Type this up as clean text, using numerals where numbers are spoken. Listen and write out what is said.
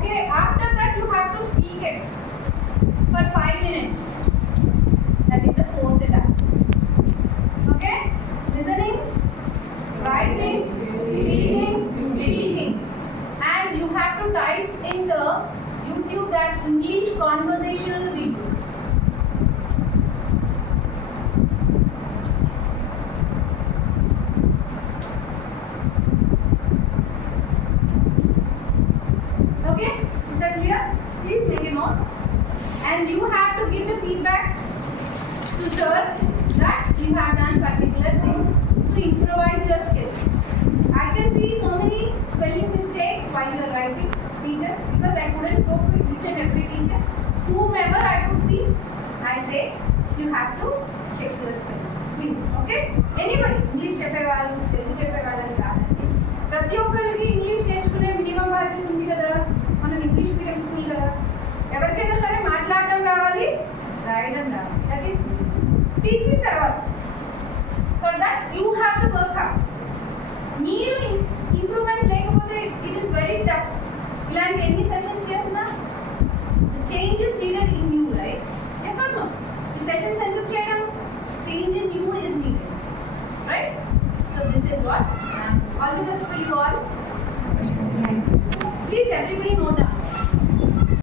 Okay, after that you have to speak it for 5 minutes. That is the fourth task. Okay, listening, writing, reading, speaking, and you have to type in the YouTube that English conversational videos. Okay, is that clear? Please make a note. And you have to give the feedback to sir that you have done particular thing to improvise your skills. I can see so many spelling mistakes while you are writing, teachers, because I couldn't go to each and every teacher. Whomever I could see, I say you have to check your spellings, please. Okay? Anybody, English చెప్పేవాళ్ళు, తెలుగు చెప్పేవాళ్ళని కాదండి. ప్రతి ఒక్కరికి ఇంగ్లీష్ నేర్చుకునే మినిమం బాధ్యత ఉంది కదా. మనం ఇంగ్లీష్ మీడియం స్కూల్ కదా. ఎవరికైనా సరే మాట్లాడడం రావాలి, రాయడం రావాలి. దట్ ఈస్ టీచింగ్ తర్వాత. For that you have to work out. మీరు ఇంప్రూవ్మెంట్ లేకపోతే ఇట్ ఈస్ వెరీ టఫ్. ఇలాంటి ఎన్ని సెషన్స్ చేసినా change is needed in you, right? Yes or no? ఈ సెషన్స్ ఎందుకు చేయడం? Change in you is needed, right? So this is what. All the best for you all. Please everybody note down.